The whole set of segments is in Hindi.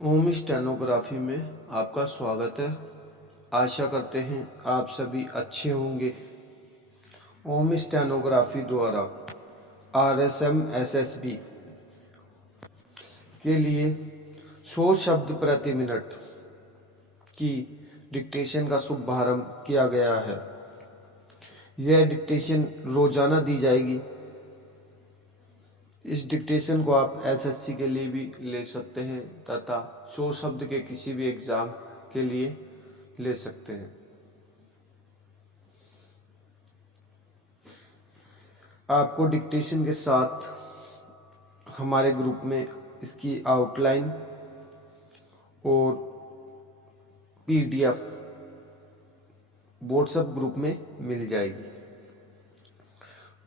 ओम स्टेनोग्राफी में आपका स्वागत है। आशा करते हैं आप सभी अच्छे होंगे। ओम स्टेनोग्राफी द्वारा RSM SSB के लिए 100 शब्द प्रति मिनट की डिक्टेशन का शुभारंभ किया गया है। यह डिक्टेशन रोजाना दी जाएगी। इस डिक्टेशन को आप SSC के लिए भी ले सकते हैं तथा 100 शब्द के किसी भी एग्जाम के लिए ले सकते हैं। आपको डिक्टेशन के साथ हमारे ग्रुप में इसकी आउटलाइन और PDF व्हाट्सएप ग्रुप में मिल जाएगी।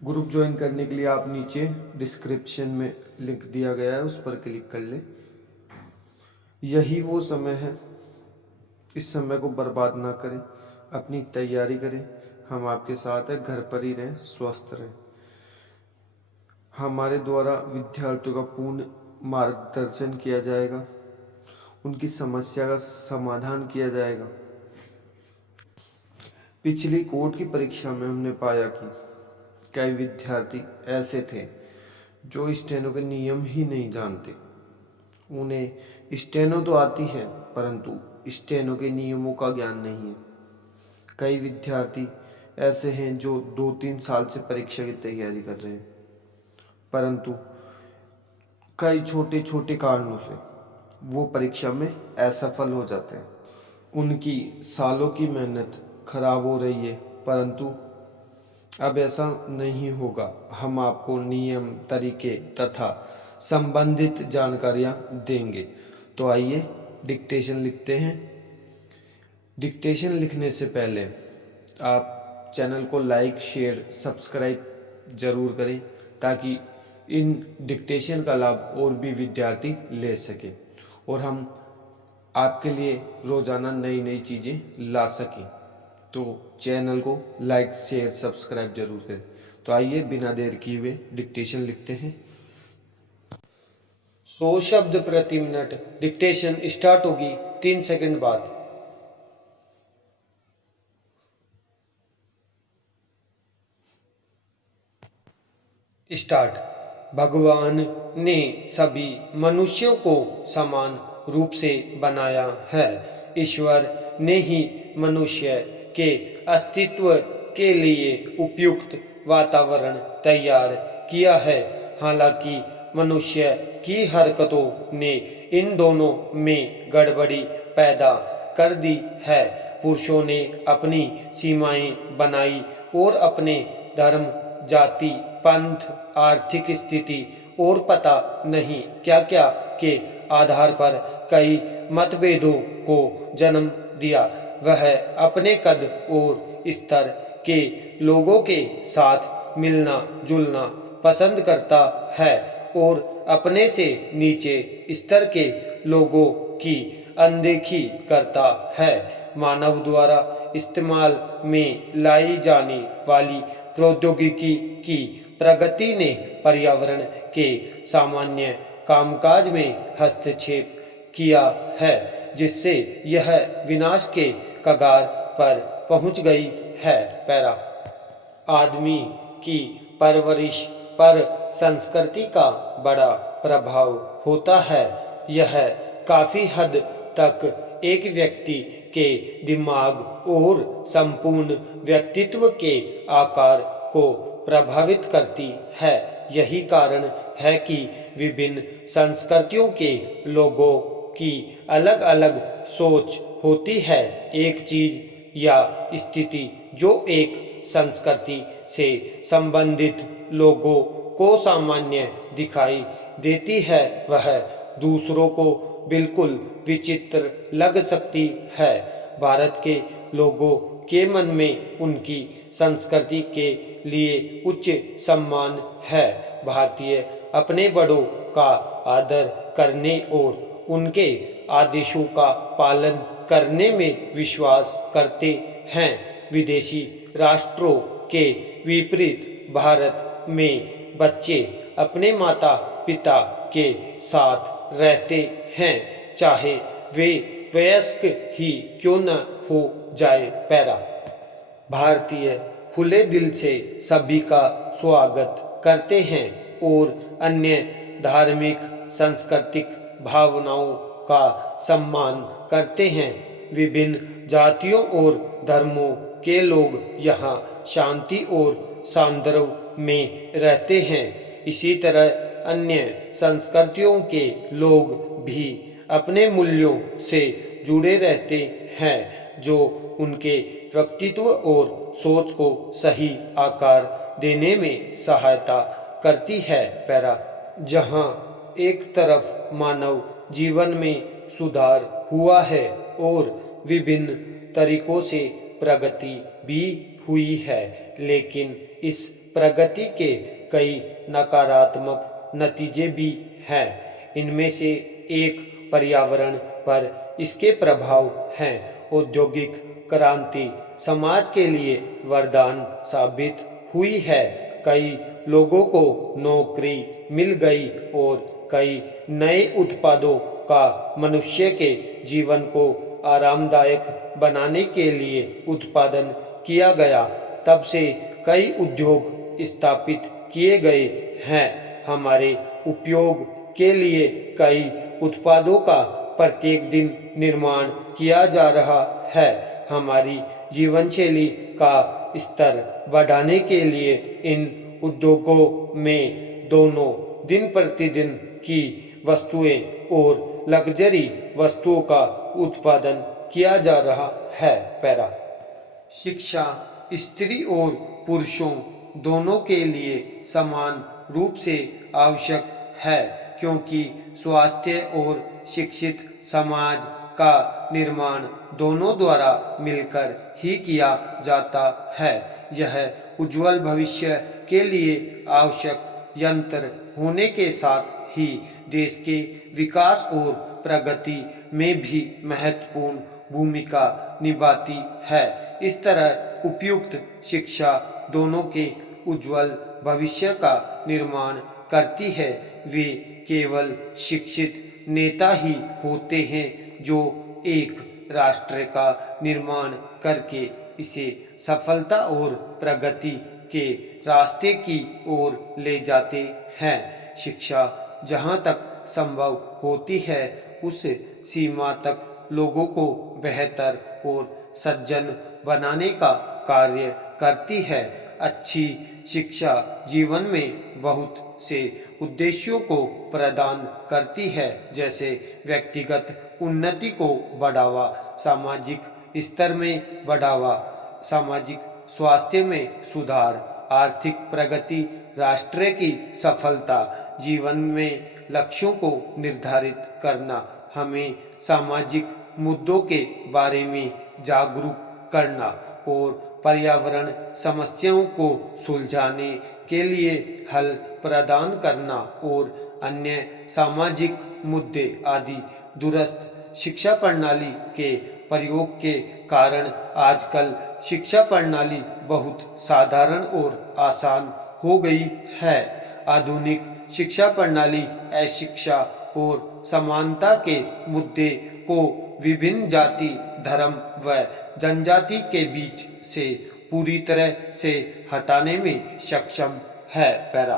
ग्रुप ज्वाइन करने के लिए आप नीचे डिस्क्रिप्शन में लिंक दिया गया है, उस पर क्लिक कर लें। यही वो समय है, इस समय को बर्बाद ना करें, अपनी तैयारी करें। हम आपके साथ हैं, घर पर ही रहें, स्वस्थ रहें। हमारे द्वारा विद्यार्थियों का पूर्ण मार्गदर्शन किया जाएगा, उनकी समस्या का समाधान किया जाएगा। पिछली कोर्ट की परीक्षा में हमने पाया कि कई विद्यार्थी ऐसे थे जो स्टेनो के नियम ही नहीं जानते। उन्हें स्टेनो तो आती है परंतु स्टेनो के नियमों का ज्ञान नहीं है। कई विद्यार्थी ऐसे हैं जो 2-3 साल से परीक्षा की तैयारी कर रहे हैं, परंतु कई छोटे छोटे कारणों से वो परीक्षा में असफल हो जाते हैं। उनकी सालों की मेहनत खराब हो रही है, परंतु अब ऐसा नहीं होगा। हम आपको नियम, तरीके तथा संबंधित जानकारियां देंगे। तो आइए डिक्टेशन लिखते हैं। डिक्टेशन लिखने से पहले आप चैनल को लाइक, शेयर, सब्सक्राइब जरूर करें ताकि इन डिक्टेशन का लाभ और भी विद्यार्थी ले सकें और हम आपके लिए रोजाना नई नई चीजें ला सकें। तो चैनल को लाइक, शेयर, सब्सक्राइब जरूर करें। तो आइए बिना देर किए हुए डिक्टेशन लिखते हैं। 100 शब्द प्रति मिनट। डिक्टेशन स्टार्ट होगी 3 सेकंड बाद। स्टार्ट। भगवान ने सभी मनुष्यों को समान रूप से बनाया है। ईश्वर ने ही मनुष्य के अस्तित्व के लिए उपयुक्त वातावरण तैयार किया है। हालांकि मनुष्य की हरकतों ने इन दोनों में गड़बड़ी पैदा कर दी है। पुरुषों ने अपनी सीमाएं बनाई और अपने धर्म, जाति, पंथ, आर्थिक स्थिति और पता नहीं क्या क्या के आधार पर कई मतभेदों को जन्म दिया। वह अपने कद और स्तर के लोगों के साथ मिलना जुलना पसंद करता है और अपने से नीचे स्तर के लोगों की अनदेखी करता है। मानव द्वारा इस्तेमाल में लाई जाने वाली प्रौद्योगिकी की प्रगति ने पर्यावरण के सामान्य कामकाज में हस्तक्षेप किया है, जिससे यह विनाश के कगार पर पहुंच गई है। पैरा। आदमी की परवरिश पर संस्कृति का बड़ा प्रभाव होता है। यह काफी हद तक एक व्यक्ति के दिमाग और संपूर्ण व्यक्तित्व के आकार को प्रभावित करती है। यही कारण है कि विभिन्न संस्कृतियों के लोगों की अलग अलग सोच होती है। एक चीज या स्थिति जो एक संस्कृति से संबंधित लोगों को सामान्य दिखाई देती है, वह दूसरों को बिल्कुल विचित्र लग सकती है। भारत के लोगों के मन में उनकी संस्कृति के लिए उच्च सम्मान है। भारतीय अपने बड़ों का आदर करने और उनके आदेशों का पालन करने में विश्वास करते हैं। विदेशी राष्ट्रों के विपरीत भारत में बच्चे अपने माता पिता के साथ रहते हैं, चाहे वे वयस्क ही क्यों न हो जाए। पैरा। भारतीय खुले दिल से सभी का स्वागत करते हैं और अन्य धार्मिक सांस्कृतिक भावनाओं का सम्मान करते हैं। विभिन्न जातियों और धर्मों के लोग यहाँ शांति और सौंदर्य में रहते हैं। इसी तरह अन्य संस्कृतियों के लोग भी अपने मूल्यों से जुड़े रहते हैं, जो उनके व्यक्तित्व और सोच को सही आकार देने में सहायता करती है। पैरा। जहाँ एक तरफ मानव जीवन में सुधार हुआ है और विभिन्न तरीकों से प्रगति भी हुई है, लेकिन इस प्रगति के कई नकारात्मक नतीजे भी हैं। इनमें से एक पर्यावरण पर इसके प्रभाव हैं। औद्योगिक क्रांति समाज के लिए वरदान साबित हुई है। कई लोगों को नौकरी मिल गई और कई नए उत्पादों का मनुष्य के जीवन को आरामदायक बनाने के लिए उत्पादन किया गया। तब से कई उद्योग स्थापित किए गए हैं। हमारे उपयोग के लिए कई उत्पादों का प्रत्येक दिन निर्माण किया जा रहा है। हमारी जीवन शैली का स्तर बढ़ाने के लिए इन उद्योगों में दोनों दिन प्रतिदिन की वस्तुएं और लग्जरी वस्तुओं का उत्पादन किया जा रहा है। पैरा। शिक्षा स्त्री और पुरुषों दोनों के लिए समान रूप से आवश्यक है, क्योंकि स्वास्थ्य और शिक्षित समाज का निर्माण दोनों द्वारा मिलकर ही किया जाता है। यह उज्जवल भविष्य के लिए आवश्यक यंत्र होने के साथ ही देश के विकास और प्रगति में भी महत्वपूर्ण भूमिका निभाती है। इस तरह उपयुक्त शिक्षा दोनों के उज्जवल भविष्य का निर्माण करती है। वे केवल शिक्षित नेता ही होते हैं जो एक राष्ट्र का निर्माण करके इसे सफलता और प्रगति के रास्ते की ओर ले जाते हैं। शिक्षा जहाँ तक संभव होती है उस सीमा तक लोगों को बेहतर और सज्जन बनाने का कार्य करती है। अच्छी शिक्षा जीवन में बहुत से उद्देश्यों को प्रदान करती है, जैसे व्यक्तिगत उन्नति को बढ़ावा, सामाजिक स्तर में बढ़ावा, सामाजिक स्वास्थ्य में सुधार, आर्थिक प्रगति, राष्ट्र की सफलता, जीवन में लक्ष्यों को निर्धारित करना, हमें सामाजिक मुद्दों के बारे में जागरूक करना और पर्यावरण समस्याओं को सुलझाने के लिए हल प्रदान करना और अन्य सामाजिक मुद्दे आदि। दूरस्थ शिक्षा प्रणाली के प्रयोग के कारण आजकल शिक्षा प्रणाली बहुत साधारण और आसान हो गई है। आधुनिक शिक्षा प्रणाली अशिक्षा और समानता के मुद्दे को विभिन्न जाति, धर्म व जनजाति के बीच से पूरी तरह से हटाने में सक्षम है। पैरा।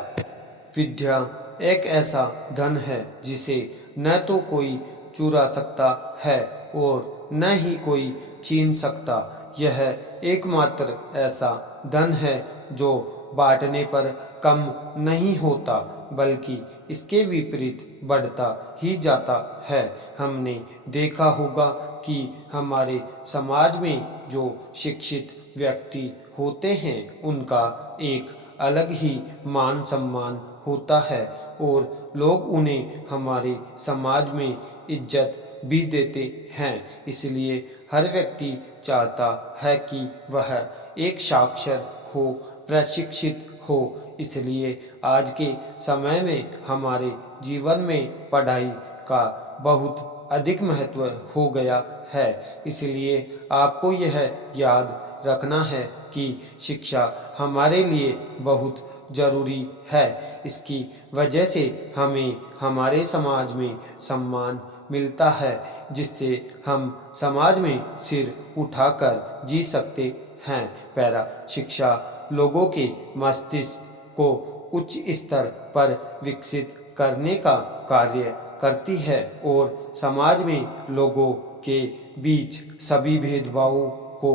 विद्या एक ऐसा धन है जिसे न तो कोई चुरा सकता है और न ही कोई छीन सकता। यह एकमात्र ऐसा धन है जो बांटने पर कम नहीं होता, बल्कि इसके विपरीत बढ़ता ही जाता है। हमने देखा होगा कि हमारे समाज में जो शिक्षित व्यक्ति होते हैं उनका एक अलग ही मान सम्मान होता है और लोग उन्हें हमारे समाज में इज्जत भी देते हैं। इसलिए हर व्यक्ति चाहता है कि वह एक साक्षर हो, प्रशिक्षित हो। इसलिए आज के समय में हमारे जीवन में पढ़ाई का बहुत अधिक महत्व हो गया है। इसलिए आपको यह याद रखना है कि शिक्षा हमारे लिए बहुत जरूरी है। इसकी वजह से हमें हमारे समाज में सम्मान मिलता है, जिससे हम समाज में सिर उठाकर जी सकते हैं। पैरा शिक्षा लोगों के मस्तिष्क को उच्च स्तर पर विकसित करने का कार्य करती है और समाज में लोगों के बीच सभी भेदभावों को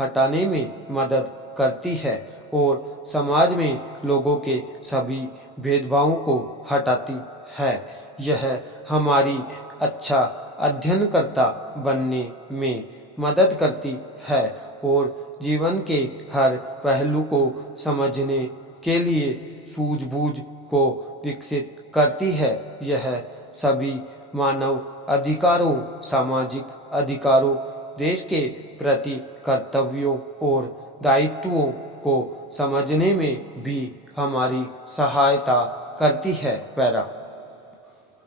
हटाने में मदद करती है और समाज में लोगों के सभी भेदभावों को हटाती है। यह हमारी अच्छा अध्ययनकर्ता बनने में मदद करती है और जीवन के हर पहलू को समझने के लिए सूझबूझ को विकसित करती है। यह सभी मानव अधिकारों, सामाजिक अधिकारों, देश के प्रति कर्तव्यों और दायित्वों को समझने में भी हमारी सहायता करती है। पैरा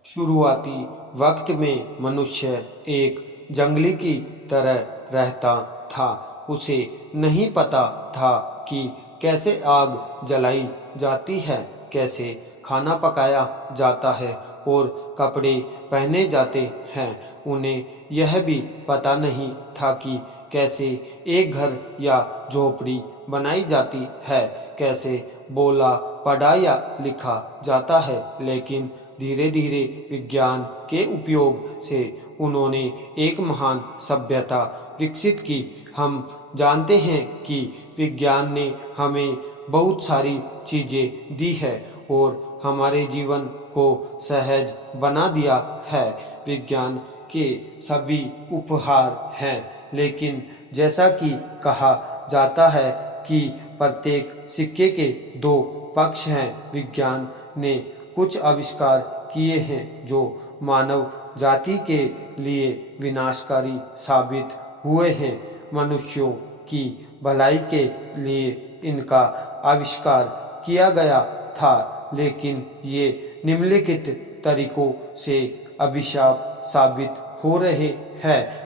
शुरुआती वक्त में मनुष्य एक जंगली की तरह रहता था। उसे नहीं पता था कि कैसे आग जलाई जाती है, कैसे खाना पकाया जाता है और कपड़े पहने जाते हैं। उन्हें यह भी पता नहीं था कि कैसे एक घर या झोपड़ी बनाई जाती है, कैसे बोला पढ़ा या लिखा जाता है। लेकिन धीरे धीरे विज्ञान के उपयोग से उन्होंने एक महान सभ्यता विकसित की। हम जानते हैं कि विज्ञान ने हमें बहुत सारी चीजें दी है और हमारे जीवन को सहज बना दिया है। विज्ञान के सभी उपहार हैं, लेकिन जैसा कि कहा जाता है कि प्रत्येक सिक्के के दो पक्ष हैं। विज्ञान ने कुछ आविष्कार किए हैं जो मानव जाति के लिए विनाशकारी साबित हुए हैं। मनुष्यों की भलाई के लिए इनका आविष्कार किया गया था, लेकिन ये निम्नलिखित तरीकों से अभिशाप साबित हो रहे हैं।